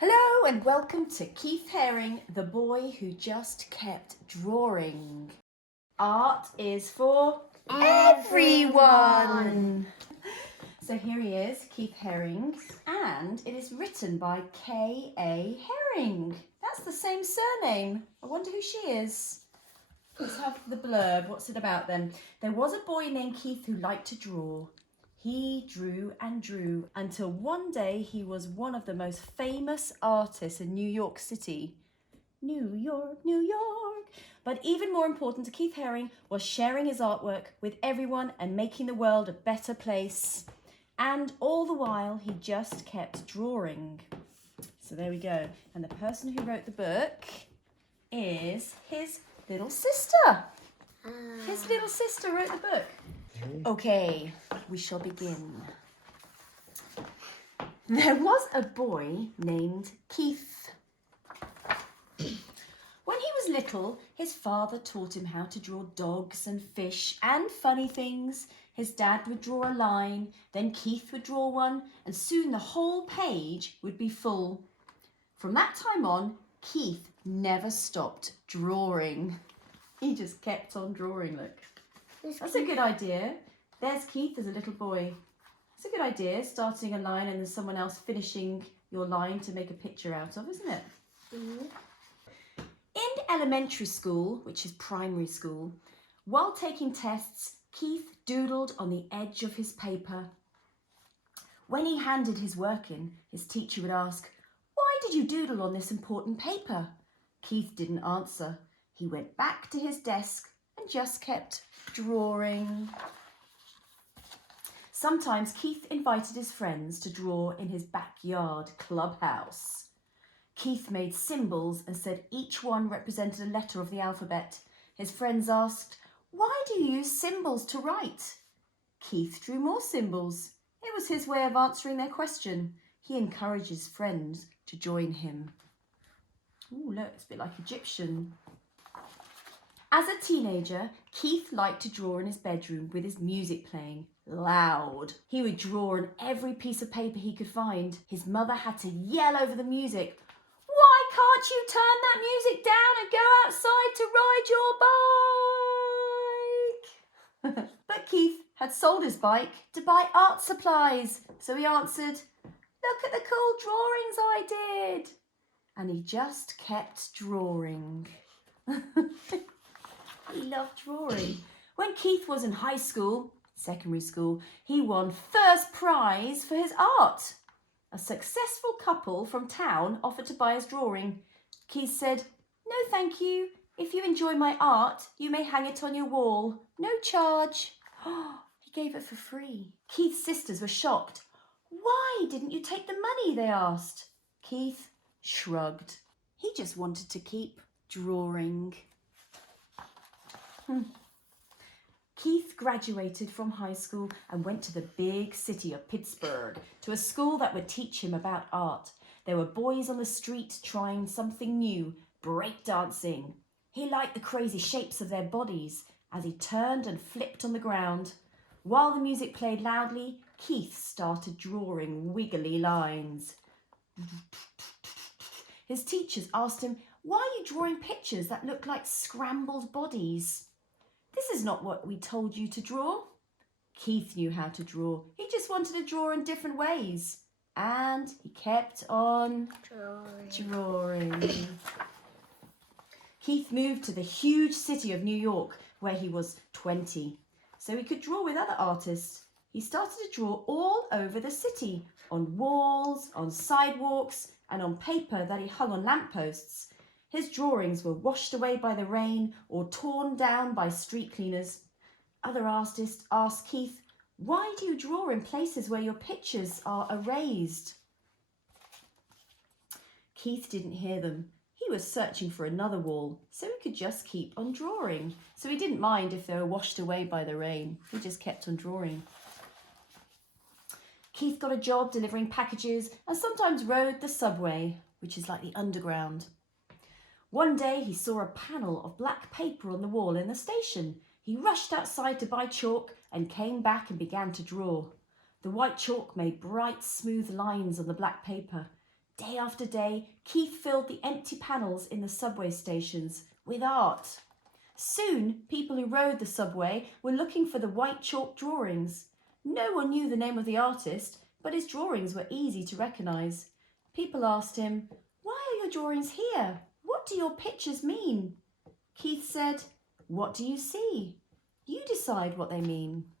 Hello and welcome to Keith Haring, the boy who just kept drawing. Art is for everyone. So here he is, Keith Haring, and it is written by K.A. Haring. That's the same surname. I wonder who she is. Let's have the blurb. What's it about then? There was a boy named Keith who liked to draw. He drew and drew until one day he was one of the most famous artists in New York City. New York, New York. But even more important to Keith Haring was sharing his artwork with everyone and making the world a better place. And all the while he just kept drawing. So there we go. And the person who wrote the book is his little sister. His little sister wrote the book. Okay, we shall begin. There was a boy named Keith. When he was little, his father taught him how to draw dogs and fish and funny things. His dad would draw a line, then Keith would draw one, and soon the whole page would be full. From that time on, Keith never stopped drawing. He just kept on drawing, look. That's a good idea. There's Keith as a little boy. It's a good idea, starting a line and then someone else finishing your line to make a picture out of, isn't it? Mm-hmm. In elementary school, which is primary school, while taking tests, Keith doodled on the edge of his paper. When he handed his work in, his teacher would ask, "Why did you doodle on this important paper?" Keith didn't answer. He went back to his desk and just kept drawing. Sometimes Keith invited his friends to draw in his backyard clubhouse. Keith made symbols and said each one represented a letter of the alphabet. His friends asked, "Why do you use symbols to write?" Keith drew more symbols. It was his way of answering their question. He encouraged his friends to join him. Ooh, look, it's a bit like Egyptian. As a teenager, Keith liked to draw in his bedroom with his music playing loud. He would draw on every piece of paper he could find. His mother had to yell over the music, "Why can't you turn that music down and go outside to ride your bike?" But Keith had sold his bike to buy art supplies. So he answered, "Look at the cool drawings I did." And he just kept drawing. He loved drawing. When Keith was in high school, secondary school, he won first prize for his art. A successful couple from town offered to buy his drawing. Keith said, "No, thank you. If you enjoy my art, you may hang it on your wall. No charge." He gave it for free. Keith's sisters were shocked. "Why didn't you take the money?" they asked. Keith shrugged. He just wanted to keep drawing. Keith graduated from high school and went to the big city of Pittsburgh to a school that would teach him about art. There were boys on the street trying something new, breakdancing. He liked the crazy shapes of their bodies as he turned and flipped on the ground. While the music played loudly, Keith started drawing wiggly lines. His teachers asked him, "Why are you drawing pictures that look like scrambled bodies?" "This is not what we told you to draw." Keith knew how to draw. He just wanted to draw in different ways. And he kept on drawing. Keith moved to the huge city of New York, where he was 20, so he could draw with other artists. He started to draw all over the city, on walls, on sidewalks, and on paper that he hung on lampposts. His drawings were washed away by the rain or torn down by street cleaners. Other artists asked Keith, "Why do you draw in places where your pictures are erased?" Keith didn't hear them. He was searching for another wall, so he could just keep on drawing. So he didn't mind if they were washed away by the rain. He just kept on drawing. Keith got a job delivering packages and sometimes rode the subway, which is like the underground. One day he saw a panel of black paper on the wall in the station. He rushed outside to buy chalk and came back and began to draw. The white chalk made bright, smooth lines on the black paper. Day after day, Keith filled the empty panels in the subway stations with art. Soon, people who rode the subway were looking for the white chalk drawings. No one knew the name of the artist, but his drawings were easy to recognise. People asked him, "Why are your drawings here? What do your pictures mean?" Keith said, "What do you see? You decide what they mean."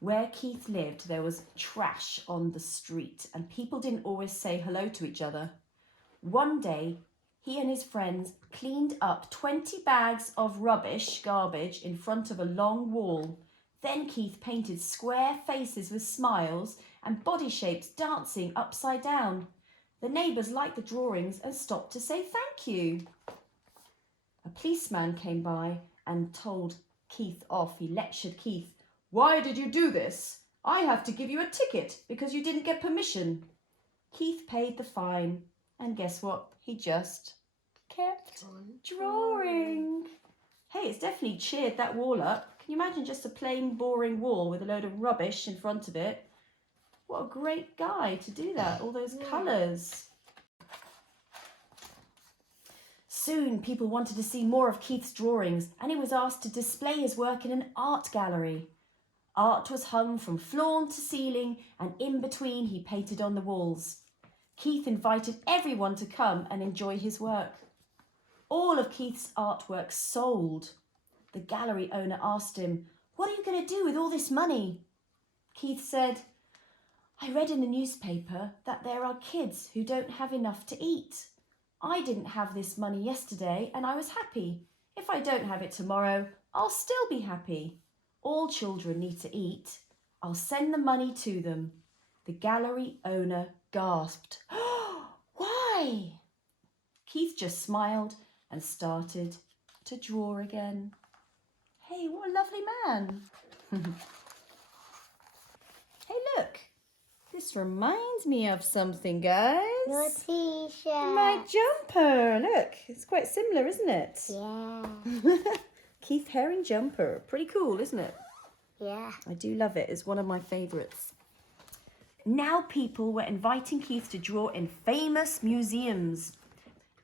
Where Keith lived, there was trash on the street, and people didn't always say hello to each other. One day, he and his friends cleaned up 20 bags of garbage, in front of a long wall. Then Keith painted square faces with smiles and body shapes dancing upside down. The neighbours liked the drawings and stopped to say thank you. A policeman came by and told Keith off. He lectured Keith. "Why did you do this? I have to give you a ticket because you didn't get permission." Keith paid the fine, and guess what? He just kept drawing. Hey, it's definitely cheered that wall up. Can you imagine just a plain, boring wall with a load of rubbish in front of it? What a great guy to do that, all those colours. Soon people wanted to see more of Keith's drawings, and he was asked to display his work in an art gallery. Art was hung from floor to ceiling, and in between he painted on the walls. Keith invited everyone to come and enjoy his work. All of Keith's artwork sold. The gallery owner asked him, "What are you going to do with all this money?" Keith said, "I read in the newspaper that there are kids who don't have enough to eat. I didn't have this money yesterday and I was happy. If I don't have it tomorrow, I'll still be happy. All children need to eat. I'll send the money to them." The gallery owner gasped. "Why?" Keith just smiled and started to draw again. Hey, what a lovely man. Hey, look. This reminds me of something, guys. Your t-shirt. My jumper. Look, it's quite similar, isn't it? Yeah. Keith Haring jumper. Pretty cool, isn't it? Yeah. I do love it. It's one of my favourites. Now people were inviting Keith to draw in famous museums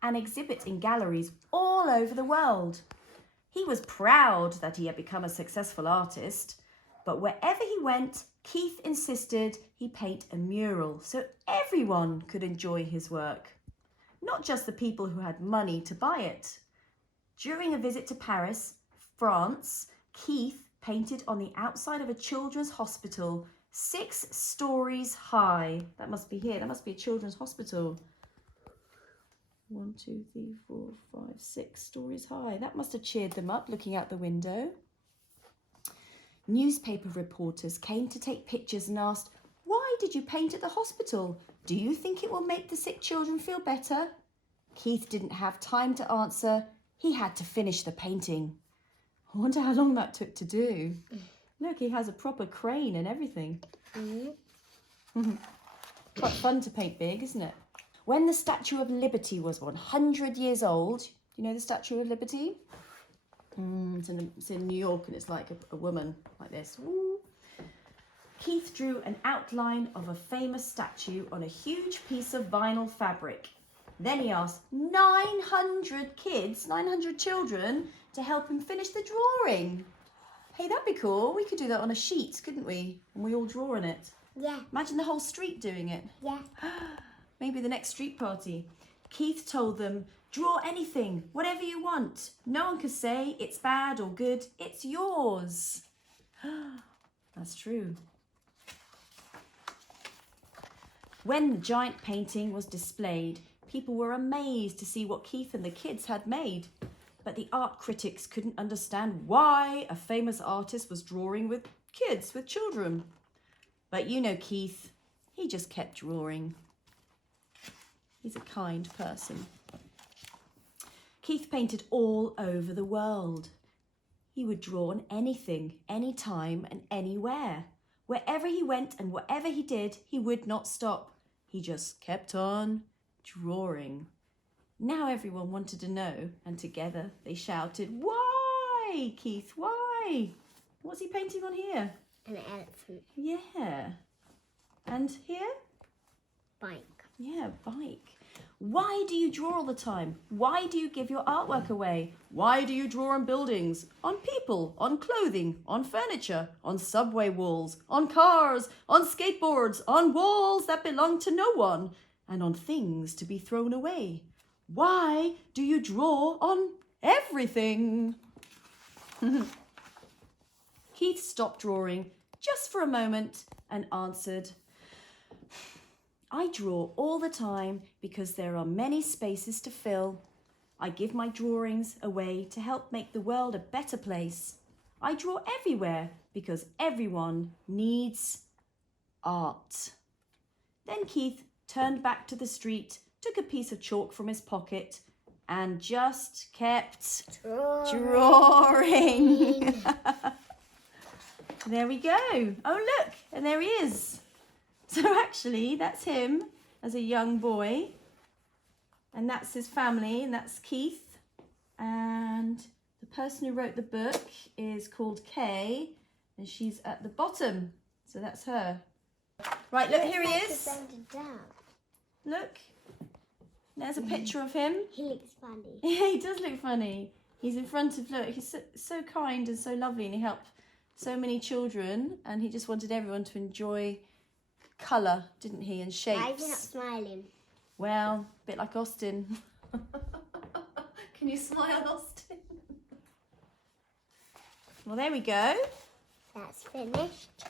and exhibit in galleries all over the world. He was proud that he had become a successful artist, but wherever he went, Keith insisted he paint a mural so everyone could enjoy his work, not just the people who had money to buy it. During a visit to Paris, France, Keith painted on the outside of a children's hospital 6 stories high. That must be here. That must be a children's hospital. 1, 2, 3, 4, 5, 6 stories high. That must have cheered them up looking out the window. Newspaper reporters came to take pictures and asked, "Why did you paint at the hospital? Do you think it will make the sick children feel better?" Keith didn't have time to answer. He had to finish the painting. I wonder how long that took to do. Look, he has a proper crane and everything. Quite fun to paint big, isn't it? When the Statue of Liberty was 100 years old, you know the Statue of Liberty? It's in New York, and it's like a woman like this. Woo. Keith drew an outline of a famous statue on a huge piece of vinyl fabric. Then he asked 900 kids, 900 children, to help him finish the drawing. Hey, that'd be cool. We could do that on a sheet, couldn't we? And we all draw on it. Yeah. Imagine the whole street doing it. Yeah. Maybe the next street party. Keith told them, "Draw anything, whatever you want. No one can say it's bad or good. It's yours." That's true. When the giant painting was displayed, people were amazed to see what Keith and the kids had made. But the art critics couldn't understand why a famous artist was drawing with kids, with children. But you know Keith, he just kept drawing. He's a kind person. Keith painted all over the world. He would draw on anything, anytime and anywhere. Wherever he went and whatever he did, he would not stop. He just kept on drawing. Now everyone wanted to know, and together they shouted, "Why, Keith, why? What's he painting on here?" An elephant. Yeah. And here? Bike. Yeah, bike. Why do you draw all the time? Why do you give your artwork away? Why do you draw on buildings, on people, on clothing, on furniture, on subway walls, on cars, on skateboards, on walls that belong to no one, and on things to be thrown away? Why do you draw on everything? Keith stopped drawing just for a moment and answered, I draw all the time because there are many spaces to fill. I give my drawings away to help make the world a better place. I draw everywhere because everyone needs art. Then Keith turned back to the street, took a piece of chalk from his pocket, and just kept drawing. There we go. Oh, look, and there he is. So actually, that's him as a young boy, and that's his family, and that's Keith. And the person who wrote the book is called Kay, and she's at the bottom. So that's her. Right, look, here he is. Look, there's a picture of him. He looks funny. Yeah, he does look funny. He's in front of, look, he's so kind and so lovely, and he helped so many children, and he just wanted everyone to enjoy colour, didn't he, and shapes. Why is he not smiling? Well, a bit like Austin. Can you smile, Austin? Well, there we go. That's finished.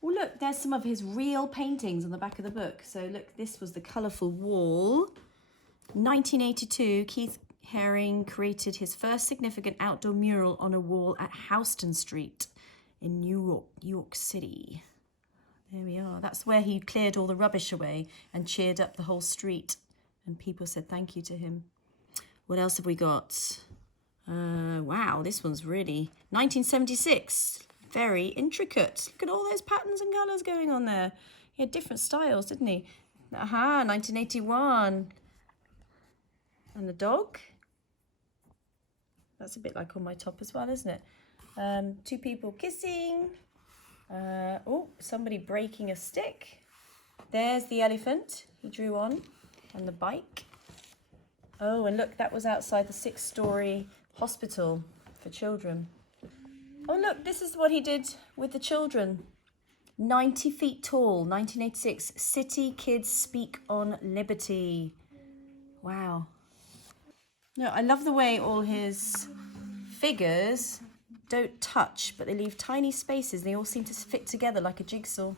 Well, look, there's some of his real paintings on the back of the book. So look, this was the colourful wall. 1982, Keith Haring created his first significant outdoor mural on a wall at Houston Street in New York City. There we are. That's where he cleared all the rubbish away and cheered up the whole street. And people said thank you to him. What else have we got? Wow, this one's really... 1976. Very intricate. Look at all those patterns and colours going on there. He had different styles, didn't he? Aha, 1981. And the dog. That's a bit like on my top as well, isn't it? Two people kissing. Oh, somebody breaking a stick. There's the elephant he drew on, and the bike. Oh, and look, that was outside the 6-story hospital for children. Oh, look, this is what he did with the children. 90 feet tall, 1986. City Kids Speak on Liberty. Wow. No, I love the way all his figures don't touch, but they leave tiny spaces. They all seem to fit together like a jigsaw.